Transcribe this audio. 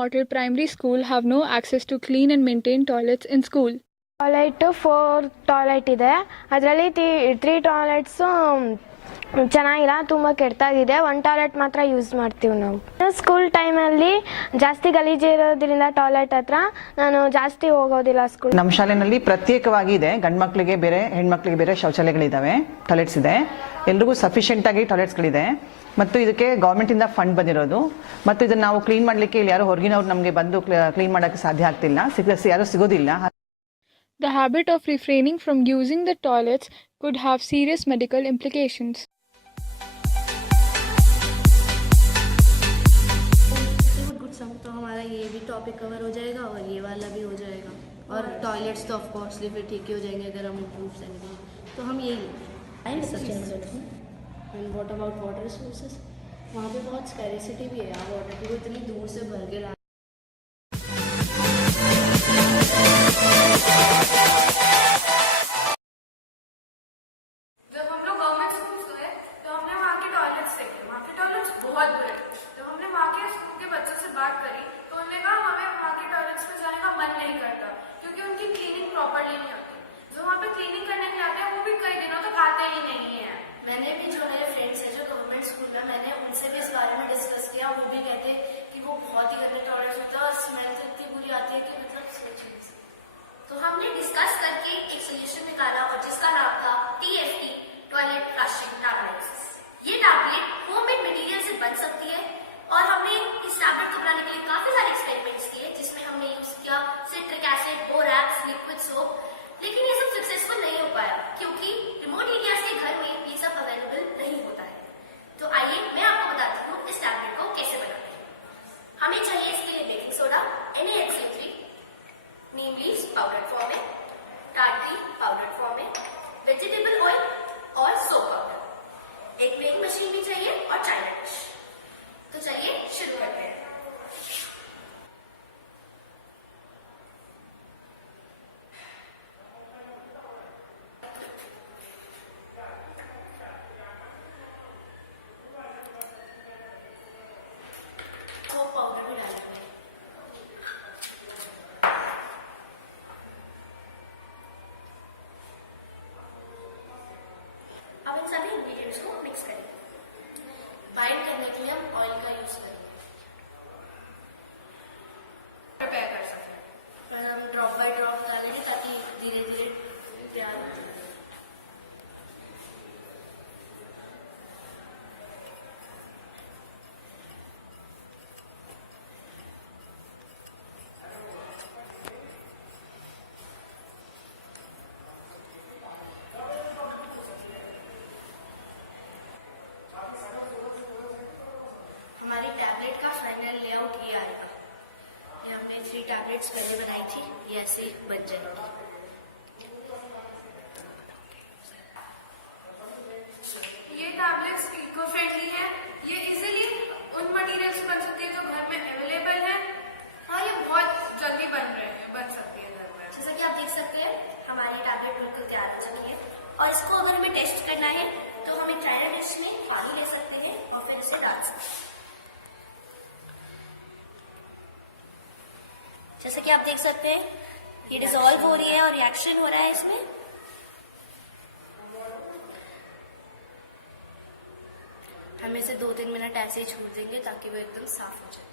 model primary school have no access to clean and maintain toilets in school. Toilet 4 ಟಾಯ್ಲೆಟ್ ಇದೆ. ಅದರಲ್ಲಿ 3 ಟಾಯ್ಲೆಟ್ಸು ಚೆನ್ನಾಗಿಲ್ಲ, ತುಂಬ ಕೆಟ್ಟದಾಗಿದೆ. 1 ಟಾಯ್ಲೆಟ್ ಮಾತ್ರ ಯೂಸ್ ಮಾಡ್ತೀವಿ ನಾವು. ಸ್ಕೂಲ್ ಟೈಮಲ್ಲಿ ಜಾಸ್ತಿ ಗಲೀಜು ಇರೋದ್ರಿಂದ ಟಾಯ್ಲೆಟ್ ಹತ್ರ ನಾನು ಜಾಸ್ತಿ ಹೋಗೋದಿಲ್ಲ ಸ್ಕೂಲ್. ನಮ್ಮ ಶಾಲೆಯಲ್ಲಿ ಪ್ರತ್ಯೇಕವಾಗಿ ಇದೆ, ಗಂಡು ಮಕ್ಕಳಿಗೆ ಬೇರೆ ಹೆಣ್ಮಕ್ಳಿಗೆ ಬೇರೆ ಶೌಚಾಲಯಗಳಿದ್ದಾವೆ, ಟಾಯ್ಲೆಟ್ಸ್ ಇದೆ. ಎಲ್ರಿಗೂ ಸಫಿಷಿಯೆಂಟ್ ಆಗಿ ಟಾಯ್ಲೆಟ್ಸ್ಗಳಿದೆ ಮತ್ತು ಇದಕ್ಕೆ ಗೌರ್ಮೆಂಟಿಂದ ಫಂಡ್ ಬಂದಿರೋದು. ಮತ್ತು ಇದನ್ನು ನಾವು ಕ್ಲೀನ್ ಮಾಡಲಿಕ್ಕೆ ಇಲ್ಲಿ ಯಾರು ಹೊರಗಿನವ್ರು ನಮಗೆ ಬಂದು ಕ್ಲೀನ್ ಮಾಡೋಕ್ಕೆ ಸಾಧ್ಯ ಆಗ್ತಿಲ್ಲ, ಯಾರೂ ಸಿಗೋದಿಲ್ಲ. The habit of refraining from using the toilets could have serious medical implications. तो हमारा ये भी टॉपिक कवर हो जाएगा और ये वाला भी हो जाएगा, और टॉयलेट्स तो ऑफ कोर्सली फिर ठीक ही हो जाएंगे अगर हम इम्प्रूव करेंगे. तो हम यही and what about water resources, वहाँ पे बहुत स्कैरिसिटी भी है वाटर की, वो इतनी दूर से भर के ला. जब हम लोग गवर्नमेंट स्कूल्स गए तो हमने वहाँ के टॉयलेट्स देखे, वहाँ के टॉयलेट्स बहुत बुरे. जब हमने वहाँ के स्कूल के बच्चों से बात करी तो उन्होंने कहा हमें वहाँ के टॉयलेट्स में जाने का मन नहीं करता क्योंकि उनकी क्लीनिंग प्रॉपरली नहीं होती. जो वहाँ पे क्लीनिंग करने के लिए आते हैं वो भी कई दिनों तक आते ही नहीं है. मैंने भी, जो मेरे फ्रेंड्स हैं जो गवर्नमेंट स्कूल में, मैंने उनसे भी इस बारे में डिस्कस किया. वो भी कहते कि वो बहुत ही गंदे टॉयलेट्स होते हैं और स्मेल तो इतनी बुरी आती है कि मतलब सोचिए. तो हमने डिस्कस करके एक सोल्यूशन निकाला और जिसका नाम था TFT, टॉयलेट फ्लशिंग टैबलेट्स. ये टैबलेट होममेड मटेरियल से बन सकती है और हमने इस टैबलेट को बनाने के लिए काफी सारे एक्सपेरिमेंट्स किए जिसमें हमने यूज किया citric acid, borax, liquid soap. लेकिन ये सब सक्सेसफुल नहीं हो पाया क्योंकि रिमोट एरियाज के घर में ये सब अवेलेबल नहीं होता है. तो आइए मैं आपको बताती हूँ इस टैबलेट को कैसे बनाते हैं. हमें चाहिए इसके लिए बेकिंग सोडा, NaHCl3, नीम लीव्स पाउडर फॉर्म में, टार्टरी पाउडर फॉर्म में, वेजिटेबल ऑयल और सोप पाउडर. एक वेइंग मशीन भी चाहिए और चाइना डिश. तो चलिए शुरू करते हैं. सोप पाउडर भी डालेंगे. अब इन सभी इंग्रेडिएंट्स को मिक्स करेंगे. बाइंड करने के लिए हम ऑयल का यूज करेंगे. प्रिपेयर कर सकते हैं. हम ड्रॉप बाय ड्रॉप डालेंगे ताकि धीरे धीरे तैयार हो जाए. हमारी टैबलेट का फाइनल लेआउट ये आएगा. ये हमने 3 टैबलेट्स पहले बनाई थी, ये ऐसे बन जाएंगी. ये टैबलेट्स इको फ्रेंडली है, ये इजीली उन मटेरियल से बन सकती है जो घर में अवेलेबल है और ये बहुत जल्दी बन सकती है घर में. जैसा कि आप देख सकते हैं हमारी टैबलेट बिल्कुल तैयार हो चुकी है और इसको अगर हमें टेस्ट करना है तो हम एक चाइना डिश में पानी ले सकते हैं और फिर इसे डाल सकते हैं. जैसा कि आप देख सकते हैं ये डिसॉल्व हो रही है और रिएक्शन हो रहा है इसमें. हम इसे 2-3 मिनट ऐसे ही छोड़ देंगे ताकि वो एकदम साफ हो जाए.